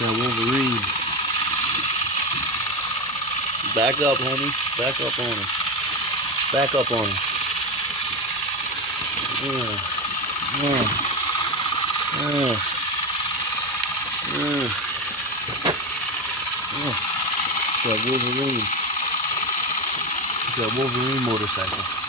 That Wolverine. Back up, homie. Back up on him. Back up on him. That Wolverine. That Wolverine motorcycle.